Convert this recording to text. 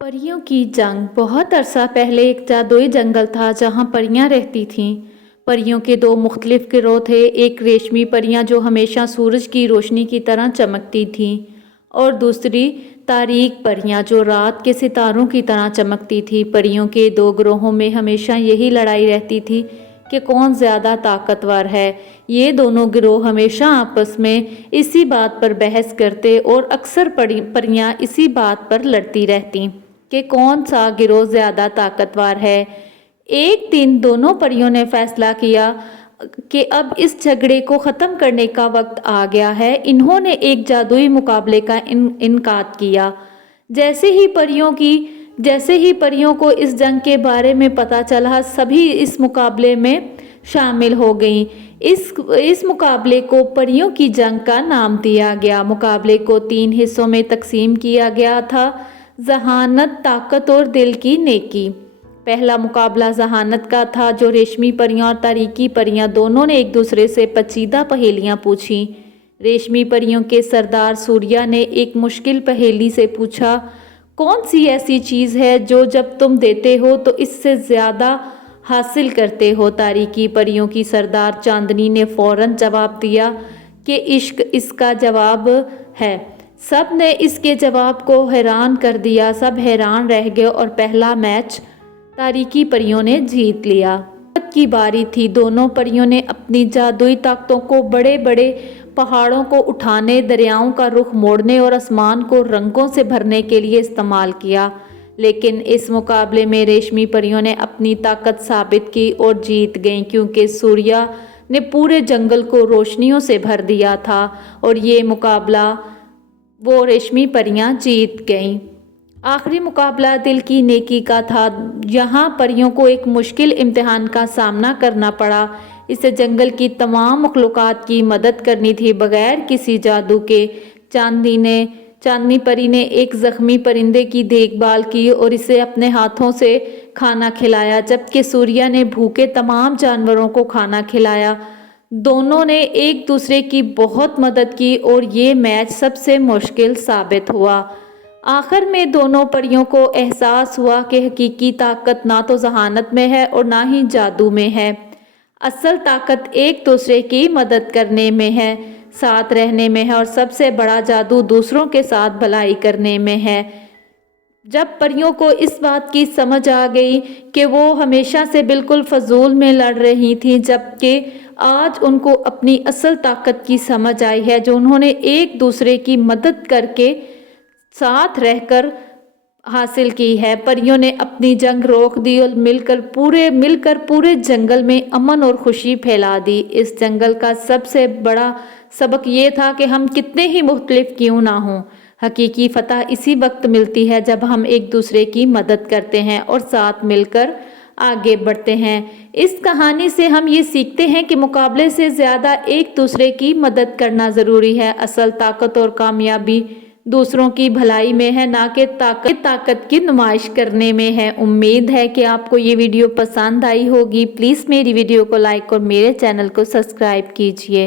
परियों की जंग। बहुत अरसा पहले एक जादुई जंगल था जहाँ परियां रहती थीं। परियों के दो मुख्तलिफ गिरोह थे। एक रेशमी परियां जो हमेशा सूरज की रोशनी की तरह चमकती थीं, और दूसरी तारीक परियां जो रात के सितारों की तरह चमकती थी। परियों के दो गिरोहों में हमेशा यही लड़ाई रहती थी कि कौन ज़्यादा ताकतवर है। ये दोनों गिरोह हमेशा आपस में इसी बात पर बहस करते और अक्सर परियां इसी बात पर लड़ती रहती कि कौन सा गिरोह ज़्यादा ताकतवर है। एक दिन दोनों परियों ने फैसला किया कि अब इस झगड़े को ख़त्म करने का वक्त आ गया है। इन्होंने एक जादुई मुकाबले का इनकाद किया। जैसे ही परियों को इस जंग के बारे में पता चला, सभी इस मुकाबले में शामिल हो गईं। इस मुकाबले को परियों की जंग का नाम दिया गया। मुकाबले को 3 हिस्सों में तकसीम किया गया था: ज़हानत, ताकत और दिल की नेकी। पहला मुकाबला ज़हानत का था, जो रेशमी परियां और तारीकी परियां दोनों ने एक दूसरे से पेचीदा पहेलियां पूछीं। रेशमी परियों के सरदार सूर्या ने एक मुश्किल पहेली से पूछा, कौन सी ऐसी चीज़ है जो जब तुम देते हो तो इससे ज़्यादा हासिल करते हो? तारीकी परियों की सरदार चांदनी ने फौरन जवाब दिया कि इश्क इसका जवाब है। सब ने इसके जवाब को हैरान कर दिया। सब हैरान रह गए और पहला मैच तारीकी परियों ने जीत लिया। ताकत की बारी थी। दोनों परियों ने अपनी जादुई ताकतों को बड़े बड़े पहाड़ों को उठाने, दरियाओं का रुख मोड़ने और आसमान को रंगों से भरने के लिए इस्तेमाल किया। लेकिन इस मुकाबले में रेशमी परियों ने अपनी ताकत साबित की और जीत गईं, क्योंकि सूर्या ने पूरे जंगल को रोशनियों से भर दिया था और ये मुकाबला वो रेशमी परियां जीत गईं। आखिरी मुकाबला दिल की नेकी का था। यहाँ परियों को एक मुश्किल इम्तिहान का सामना करना पड़ा। इसे जंगल की तमाम मखलूक़ात की मदद करनी थी बगैर किसी जादू के। चांदनी परी ने एक ज़ख्मी परिंदे की देखभाल की और इसे अपने हाथों से खाना खिलाया, जबकि सूर्या ने भूखे तमाम जानवरों को खाना खिलाया। दोनों ने एक दूसरे की बहुत मदद की और ये मैच सबसे मुश्किल साबित हुआ। आखिर में दोनों परियों को एहसास हुआ कि हकीकी ताकत ना तो ज़हानत में है और ना ही जादू में है। असल ताकत एक दूसरे की मदद करने में है, साथ रहने में है, और सबसे बड़ा जादू दूसरों के साथ भलाई करने में है। जब परियों को इस बात की समझ आ गई कि वो हमेशा से बिल्कुल फजूल में लड़ रही थी, जबकि आज उनको अपनी असल ताकत की समझ आई है, जो उन्होंने एक दूसरे की मदद करके साथ रहकर हासिल की है। परियों ने अपनी जंग रोक दी और मिलकर पूरे जंगल में अमन और खुशी फैला दी। इस जंगल का सबसे बड़ा सबक ये था कि हम कितने ही मुख्तलिफ क्यों ना हों, हकीकी फतह इसी वक्त मिलती है जब हम एक दूसरे की मदद करते हैं और साथ मिलकर आगे बढ़ते हैं। इस कहानी से हम ये सीखते हैं कि मुकाबले से ज़्यादा एक दूसरे की मदद करना ज़रूरी है। असल ताकत और कामयाबी दूसरों की भलाई में है, ना कि ताकत की नुमाइश करने में है। उम्मीद है कि आपको ये वीडियो पसंद आई होगी। प्लीज़ मेरी वीडियो को लाइक और मेरे चैनल को सब्सक्राइब कीजिए।